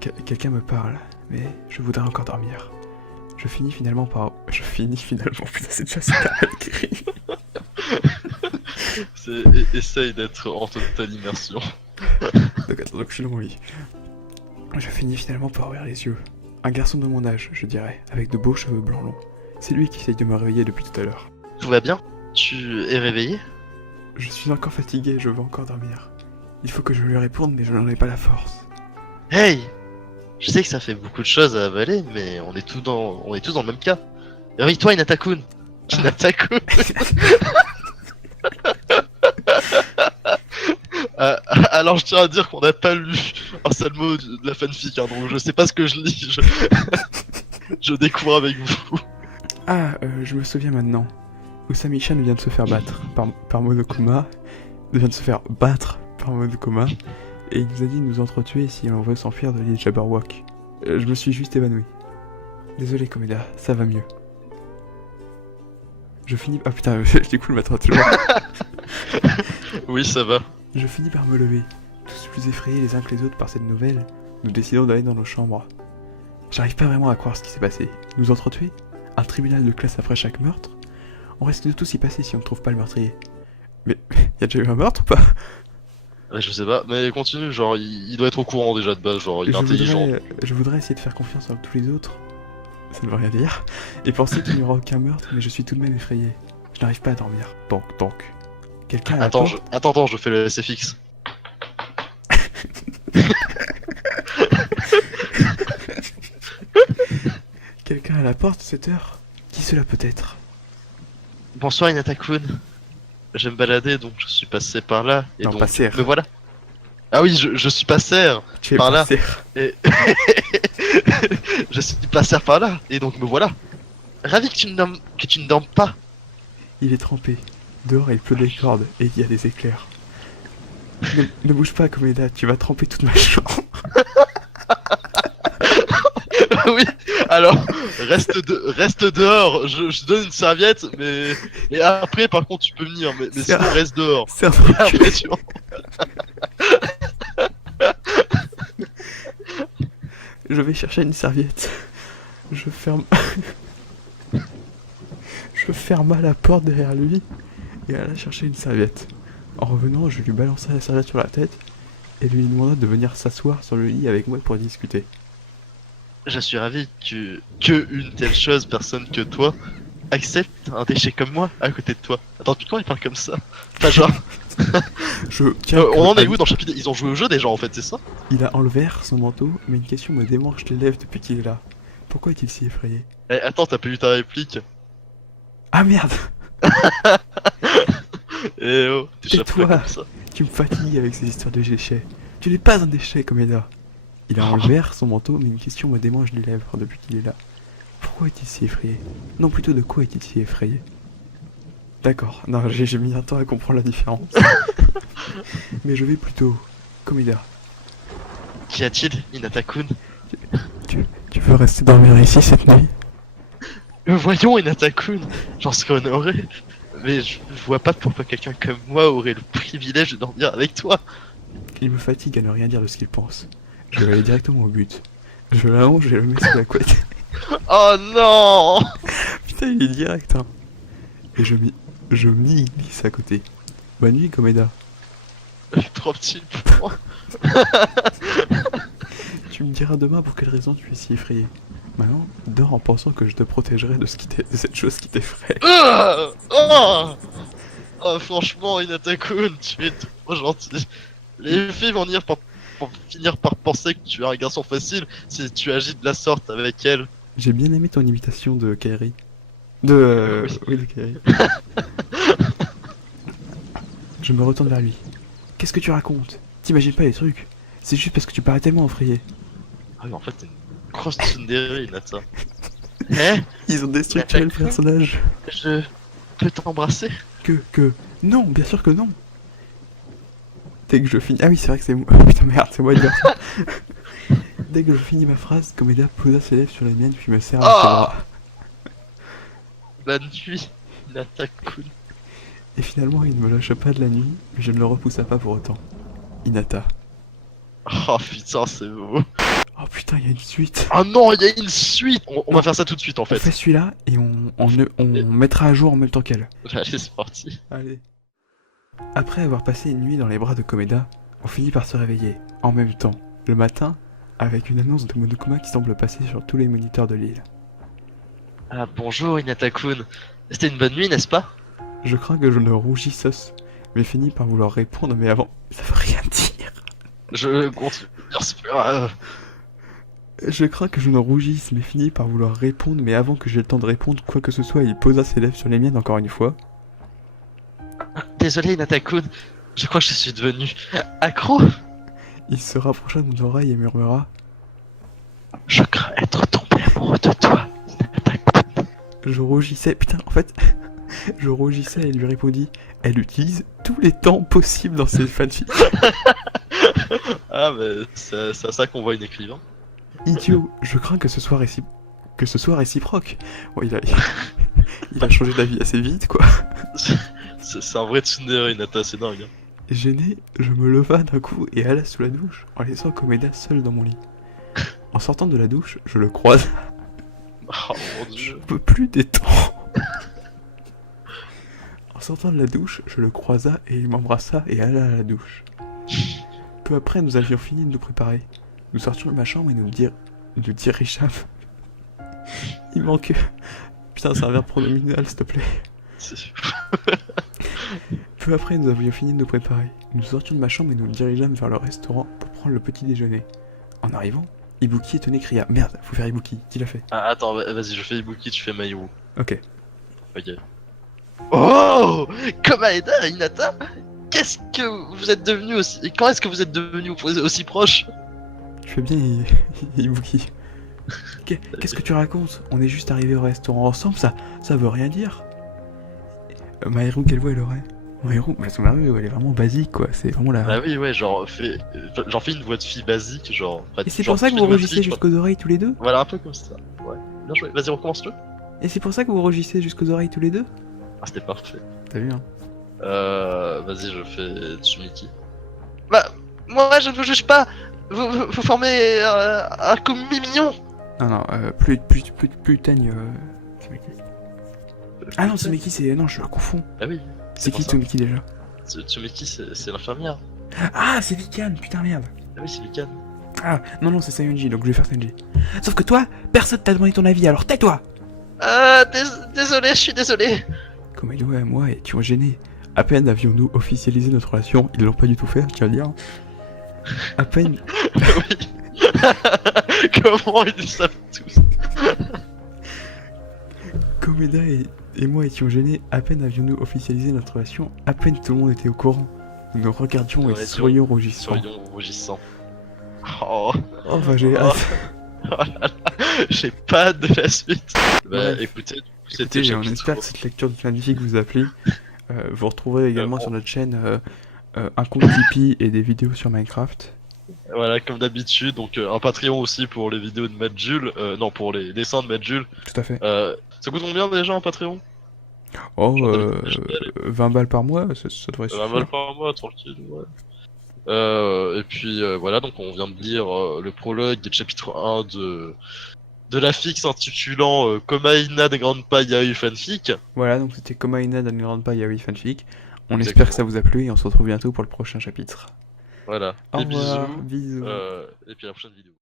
Quelqu'un me parle, mais je voudrais encore dormir. Je finis finalement, putain, c'est déjà super mal écrit. Essaye d'être en totale immersion. Donc attends, donc je suis dans mon lit. Je finis finalement par ouvrir les yeux. Un garçon de mon âge, je dirais, avec de beaux cheveux blancs longs. C'est lui qui essaye de me réveiller depuis tout à l'heure. Tout va bien? Tu es réveillé? Je suis encore fatigué, je veux encore dormir. Il faut que je lui réponde, mais je n'en ai pas la force. Hey! Je sais que ça fait beaucoup de choses à avaler, mais on est tous dans le même cas. Réveille-toi, Inatakun! Inatakun! Alors je tiens à dire qu'on n'a pas lu un seul mot de la fanfic, hein, donc je sais pas ce que je lis, je découvre avec vous. Je me souviens maintenant. Usami-chan vient de se faire battre par Monokuma, et il nous a dit de nous entretuer si on veut s'enfuir de l'île Jabberwock. Je me suis juste évanoui. Désolé Komeda, ça va mieux. Je finis... Ah putain, je découle ma droite. Oui, ça va. Je finis par me lever. Tous plus effrayés les uns que les autres par cette nouvelle, nous décidons d'aller dans nos chambres. J'arrive pas vraiment à croire ce qui s'est passé. Nous entretuer? Un tribunal de classe après chaque meurtre? On risque de tous y passer si on ne trouve pas le meurtrier. Mais y a déjà eu un meurtre ou pas? Ouais, je sais pas, mais continue, genre il doit être au courant déjà de base, genre il est intelligent. Je voudrais essayer de faire confiance à tous les autres, ça ne veut rien dire, et penser qu'il n'y aura aucun meurtre, mais je suis tout de même effrayé. Je n'arrive pas à dormir. Donc, quelqu'un à la Attends, porte... attends, je fais le SFX. Quelqu'un à la porte, cette heure? Qui cela peut être? Bonsoir Inatakun. Je me baladais, donc je suis passé par là, et Non, donc passer. me voilà. Ah oui, je suis passé Tu es par là, passer. et je suis passé par là, et donc me voilà. Ravi que tu ne dormes pas. Il est trempé. Dehors, il pleut des cordes, et il y a des éclairs. Ne bouge pas, Komeda, tu vas tremper toute ma chambre. Oui, alors reste dehors. Je donne une serviette, mais et après par contre tu peux venir, mais sinon reste dehors. C'est un Après, tu vois. Je vais chercher une serviette. Je ferme... Je ferma la porte derrière lui et alla chercher une serviette. En revenant, je lui balançai la serviette sur la tête et lui demanda de venir s'asseoir sur le lit avec moi pour discuter. Je suis ravi que une telle chose, personne que toi, accepte un déchet comme moi à côté de toi. Attends, depuis quand il parle comme ça? Enfin genre... on en est où dans le chapitre? Ils ont joué au jeu déjà en fait, c'est ça? Il a enlevé son manteau, mais une question me démange les lèvres depuis qu'il est là. Pourquoi est-il si effrayé? Eh, attends, t'as pas eu ta réplique? Ah merde! Eh oh, t'échappes pas Tais-toi. comme ça. Tu me fatigues avec ces histoires de déchets. Tu n'es pas un déchet, Komeda. Il a enlevé son manteau, mais une question me démange les lèvres depuis qu'il est là. Pourquoi est-il si effrayé? Non, plutôt de quoi est-il si effrayé? D'accord, non, j'ai mis un temps à comprendre la différence. Mais je vais plutôt... Komeda. Qu'y a-t-il, Inatakun? Tu veux rester dormir ici cette nuit? Voyons, Inatakun, j'en serais honoré. Mais je vois pas pourquoi quelqu'un comme moi aurait le privilège de dormir avec toi. Il me fatigue à ne rien dire de ce qu'il pense. Je vais aller directement au but. Je l'allonge et le mets sous la couette. Oh non! Putain, il est direct, hein. Et je m'y glisse à côté. Bonne nuit, Komeda. Trop petit pour moi. Tu me diras demain pour quelle raison tu es si effrayé. Maintenant, dors en pensant que je te protégerai de cette chose qui t'effraie. Oh, franchement, Inatakun, tu es trop gentil. Les filles vont finir par penser que tu es un garçon facile si tu agis de la sorte avec elles. J'ai bien aimé ton imitation de Kairi. Oui, de Kairi. Je me retourne vers lui. Qu'est-ce que tu racontes? T'imagines pas les trucs? C'est juste parce que tu parais tellement effrayé. Ah mais en fait, t'es une grosse tsundere, Inata. Hein? Ils ont déstructuré le personnage. Je peux t'embrasser? Que... Non, bien sûr que non. Dès que je finis... Ah oui, c'est vrai que c'est moi. Putain, merde, c'est moi de dire ça. Dès que je finis ma phrase, Komeda posa ses lèvres sur les miennes puis me serra dans ses bras. Bonne nuit, Inatakun. Et finalement, il ne me lâcha pas de la nuit, mais je ne le repoussa pas pour autant. Hinata. Oh putain, c'est beau. Oh putain, il y a une suite. Ah non, il y a une suite. On va faire ça tout de suite en On fait. fait celui-là et on mettra à jour en même temps qu'elle. Allez, c'est parti. Allez. Après avoir passé une nuit dans les bras de Komeda, on finit par se réveiller, en même temps, le matin, avec une annonce de Monokuma qui semble passer sur tous les moniteurs de l'île. Ah bonjour Hinata-kun. C'était une bonne nuit, n'est-ce pas? Je crains que je ne rougisse, mais finis par vouloir répondre, mais avant, ça veut rien dire. Je compte. Je crains que je ne rougisse, mais finis par vouloir répondre, mais avant que j'aie le temps de répondre quoi que ce soit, il posa ses lèvres sur les miennes encore une fois. Désolé Hinata-kun. Je crois que je suis devenu accro. Il se rapprocha de mon oreille et murmura. Je crains être tombé amoureux de toi. Je rougissais, putain, en fait, je rougissais et lui répondis. Elle utilise tous les temps possibles dans ses fanfics. Ah mais c'est à ça qu'on voit une écrivain. Idiot, je crains que ce soit réciproque. Bon, il a changé d'avis assez vite, quoi. C'est un vrai tsundere Hinata, c'est dingue. Hein. Gêné, je me leva d'un coup et alla sous la douche, en laissant Komeda seul dans mon lit. En sortant de la douche, je le croise. Oh mon Je dieu. peux plus des temps. En sortant de la douche, je le croisa et il m'embrassa et alla à la douche. Peu après, nous avions fini de nous préparer. Nous sortions de ma chambre et nous dirigeâmes. Il manque. Putain, c'est un verbe pronominal, s'il te plaît. Peu après, nous avions fini de nous préparer. Nous sortions de ma chambre et nous dirigeâmes vers le restaurant pour prendre le petit déjeuner. En arrivant, Ibuki étonné cria « Merde, faut faire Ibuki, qui l'a fait ?» Ah, attends, vas-y, je fais Ibuki, tu fais Maïru. Ok. Ok. Oh Komaeda, Hinata, qu'est-ce que vous êtes devenus aussi... Quand est-ce que vous êtes devenus aussi proches? Tu fais bien Ibuki. Qu'est-ce que tu racontes? On est juste arrivés au restaurant ensemble, ça veut rien dire. Maïru, quelle voix elle aurait? Maïru, mais son Maïru, elle est vraiment basique, quoi. C'est vraiment la... Ah oui, ouais, genre fais une voix de fille basique, genre... Et c'est pour ça que vous rougissez jusqu'aux oreilles tous les deux? Voilà, un peu comme ça, ouais. Bien joué, vas-y, recommence-le. Et c'est pour ça que vous rougissez jusqu'aux oreilles tous les deux? Ah, c'était parfait. T'as vu, hein? Vas-y, je fais Tsumiki. Bah, moi, je ne vous juge pas. Vous formez un commis mignon. Non, plus teigne, Tsumiki. Ah non, Tsumiki, c'est... Non, je le confonds. Ah oui. C'est qui pour ça. Tsumiki déjà? Tsumiki, c'est l'infirmière. Ah, c'est Likan, putain, merde. Ah oui, c'est Likan. Ah, non, c'est Sayonji, donc je vais faire Senji. Sauf que toi, personne t'a demandé ton avis, alors tais-toi! Désolé, je suis désolé. Komaïdo et moi étions gênés. À peine avions-nous officialisé notre relation, ils l'ont pas du tout fait, tu vas dire. À peine... Oui. Comment ils le savent tous? Komeda et moi étions gênés, à peine avions-nous officialisé notre relation, à peine tout le monde était au courant. Nous nous regardions Ouais, et sourions rougissants. Soyons rougissants. Oh. Oh, bah j'ai hâte. Oh là là, j'ai pas de la suite. Bah Bref. écoutez, Écoutez, on espère que cette lecture de fanfic vous a plu. Vous retrouverez également sur notre chaîne un compte Tipeee et des vidéos sur Minecraft. Voilà, comme d'habitude, donc un Patreon aussi pour les vidéos de Matt Jules, non, pour les dessins de Matt Jules. Tout à fait. Ça coûte combien déjà un Patreon? Oh, 20 balles par mois, ça devrait suffire. 20 balles par mois, tranquille, ouais. Et puis voilà, donc on vient de lire le prologue du chapitre 1 de la fixe intitulant Komaina de Grandpa Yaoi Fanfic. Voilà, donc c'était Komaina dans une grande paille Yaoi Fanfic. On Exactement. espère que ça vous a plu et on se retrouve bientôt pour le prochain chapitre. Voilà, Au des revoir, bisous, bisous. et puis à la prochaine vidéo.